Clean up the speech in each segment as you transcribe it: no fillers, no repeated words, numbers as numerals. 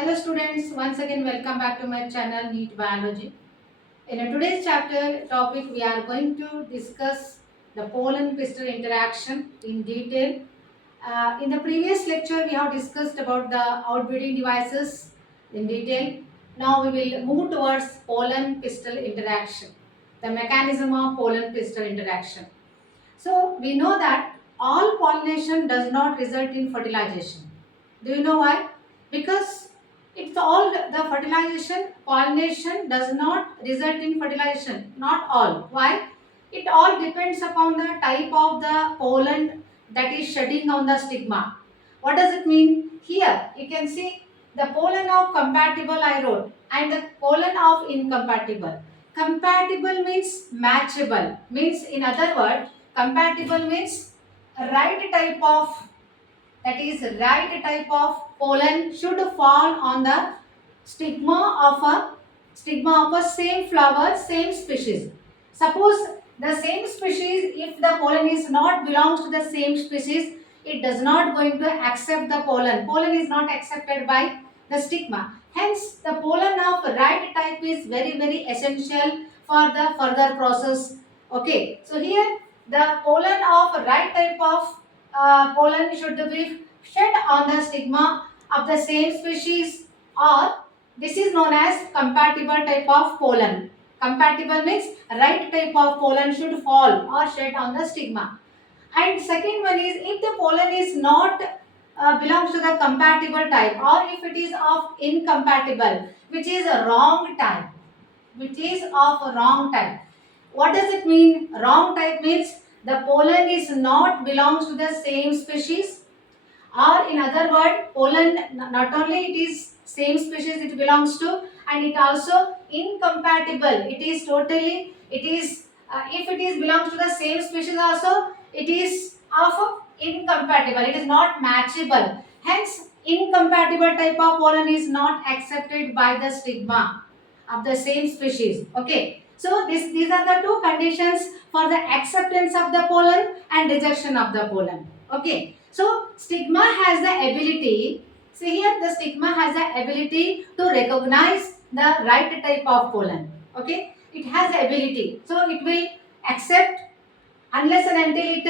Hello students, once again welcome back to my channel Neat Biology. In today's chapter topic we are going to discuss the pollen-pistil interaction in detail. In the previous lecture we have discussed about the outbreeding devices in detail. Now we will move towards pollen-pistil interaction, the mechanism of pollen-pistil interaction. So we know that all pollination does not result in fertilization. Do you know why? Because it's all the fertilization, pollination does not result in fertilization. Not all. Why? It all depends upon the type of the pollen that is shedding on the stigma. What does it mean? Here you can see the pollen of compatible I wrote and the pollen of incompatible. Compatible means matchable. Means in other words, compatible means right type of, that is right type of pollen should fall on the stigma of a same flower, same species. Suppose the same species, if the pollen is not belongs to the same species, it does not going to accept the pollen. Pollen is not accepted by the stigma. Hence, the pollen of right type is very essential for the further process. Okay. So here the pollen of right type of pollen should be shed on the stigma of the same species, or this is known as compatible type of pollen. Compatible means right type of pollen should fall or shed on the stigma. And second one is if the pollen is not belongs to the compatible type, or if it is of incompatible, which is a wrong type, which is of a wrong type. What does it mean? Wrong type means the pollen is not belongs to the same species, or in other word, pollen not only it is same species it belongs to, and it also incompatible. It is totally, it is if it is belongs to the same species also, it is of incompatible. It is not matchable. Hence, incompatible type of pollen is not accepted by the stigma of the same species. Okay. So these are the two conditions for the acceptance of the pollen and rejection of the pollen. Okay. So stigma has the ability, see here the stigma has the ability to recognize the right type of pollen. Okay. It has the ability. So it will accept unless and until it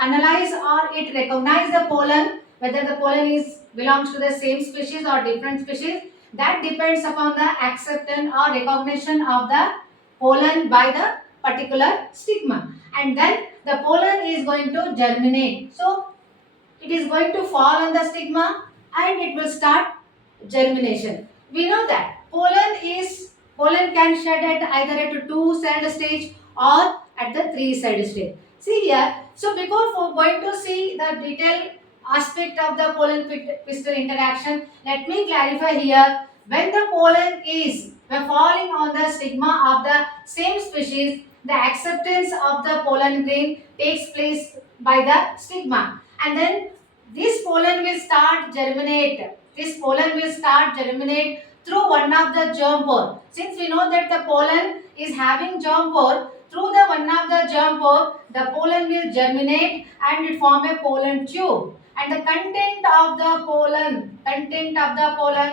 analyze or it recognize the pollen, whether the pollen is belongs to the same species or different species. That depends upon the acceptance or recognition of the pollen by the particular stigma, and then the pollen is going to germinate. So it is going to fall on the stigma and it will start germination. We know that pollen can shed at either at 2-celled stage or at the 3-celled stage. See here, so before going to see the detailed aspect of the pollen pistil interaction, let me clarify here. When the pollen is falling on the stigma of the same species, the acceptance of the pollen grain takes place by the stigma, and then this pollen will start germinate. This pollen will start germinate through one of the germ pore. Since we know that the pollen is having germ pore, through the one of the germ pore, the pollen will germinate and it form a pollen tube. And the content of the pollen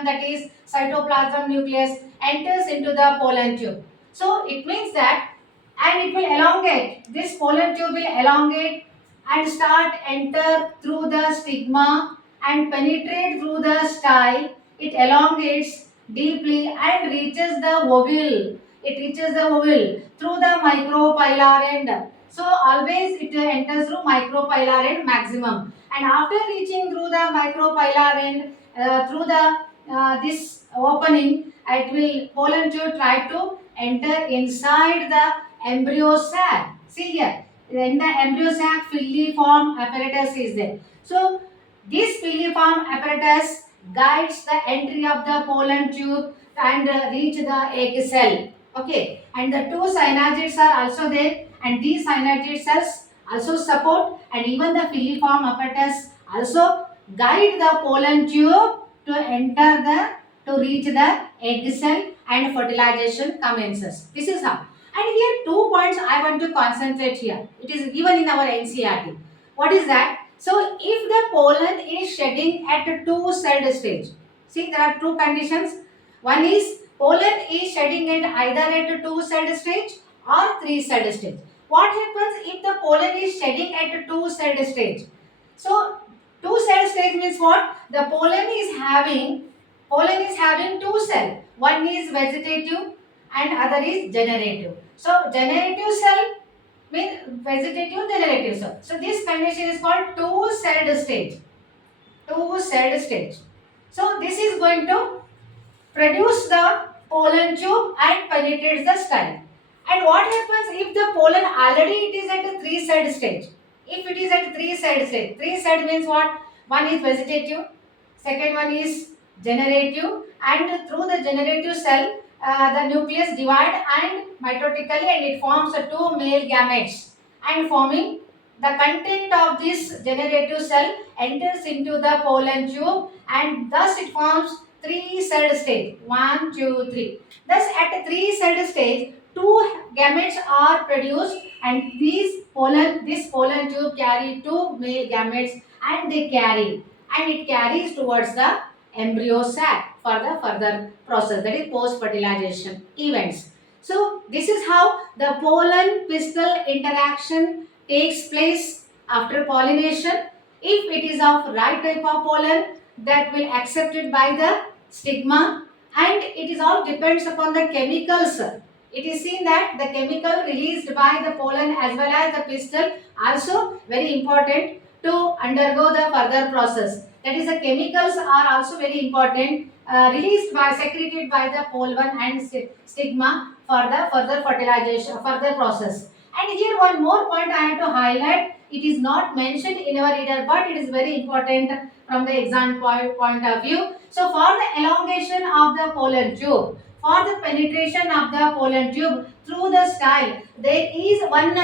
that is cytoplasm nucleus enters into the pollen tube. So it means that, and it will elongate. This pollen tube will elongate and start enter through the stigma and penetrate through the style. It elongates deeply and reaches the ovule. It reaches the ovule through the micropylar end. So always it enters through micropylar end maximum. And after reaching through the micropylar end, through the this opening, it will pollen tube try to enter inside the embryo sac. See here, in the embryo sac filiform apparatus is there. So this filiform apparatus guides the entry of the pollen tube and reach the egg cell. Okay, and the two synergids are also there, and these synergid cells also support, and even the filiform apparatus also guide the pollen tube to enter the, to reach the egg cell and fertilization commences. This is how. And here 2 points I want to concentrate here. It is given in our NCERT. What is that? So if the pollen is shedding at a 2-celled stage, See, there are two conditions. One is pollen is shedding at either at 2-celled stage or 3-celled stage. What happens if the pollen is shedding at 2-celled stage? So 2-celled stage means what? The pollen is having two cells. One is vegetative and other is generative. So generative cell means vegetative generative cell. So this condition is called 2-celled stage. 2-celled stage. So this is going to produce the pollen tube and penetrates the style. And what happens if the pollen already it is at a 3-celled stage? If it is at 3-celled stage, 3-celled means what? One is vegetative, second one is generative, and through the generative cell, the nucleus divide and mitotically, and it forms two male gametes, and forming the content of this generative cell enters into the pollen tube, and thus it forms 3-celled stage. 1, 2, 3. Thus, at 3-celled stage, two gametes are produced, and this pollen tube carry two male gametes, and it carries towards the embryo sac for the further process, that is post fertilization events. So this is how the pollen-pistil interaction takes place after pollination. If it is of right type of pollen, that will accepted by the stigma, and it is all depends upon the chemicals. It is seen that the chemical released by the pollen as well as the pistil also very important to undergo the further process. That is, the chemicals are also very important, secreted by the pollen and stigma for the further fertilization, further process. And here one more point I have to highlight. It is not mentioned in our reader, but it is very important from the exam point of view. So for the elongation of the pollen tube, for the penetration of the pollen tube through the style, there is one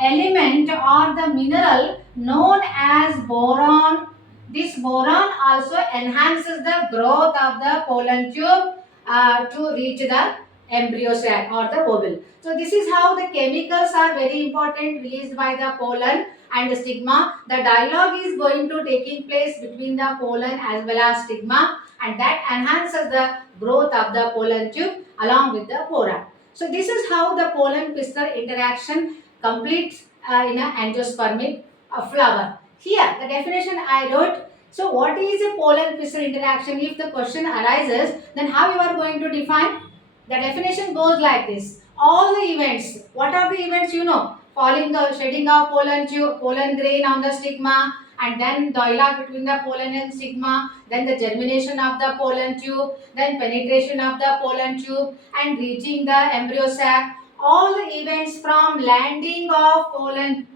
element or the mineral known as boron. This boron also enhances the growth of the pollen tube to reach the embryo sac or the ovule. So this is how the chemicals are very important released by the pollen and the stigma. The dialogue is going to taking place between the pollen as well as stigma, and that enhances the growth of the pollen tube along with the pora. So this is how the pollen-pistil interaction completes in an angiospermic flower. Here the definition I wrote. So what is a pollen-pistil interaction? If the question arises, then how you are going to define? The definition goes like this. All the events, what are the events you know? Shedding of pollen grain on the stigma, and then dialogue between the pollen and stigma, then the germination of the pollen tube, then penetration of the pollen tube and reaching the embryo sac. All the events from landing of pollen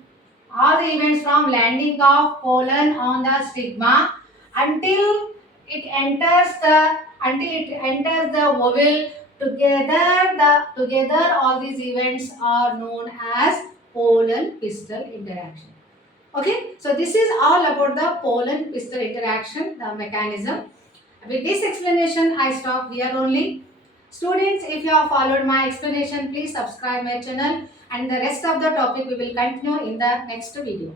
on the stigma until it enters the ovule. Together all these events are known as pollen-pistil interaction. Okay, so this is all about the pollen-pistil interaction, the mechanism. With this explanation, I stop here only. Students, if you have followed my explanation, please subscribe my channel, and the rest of the topic we will continue in the next video.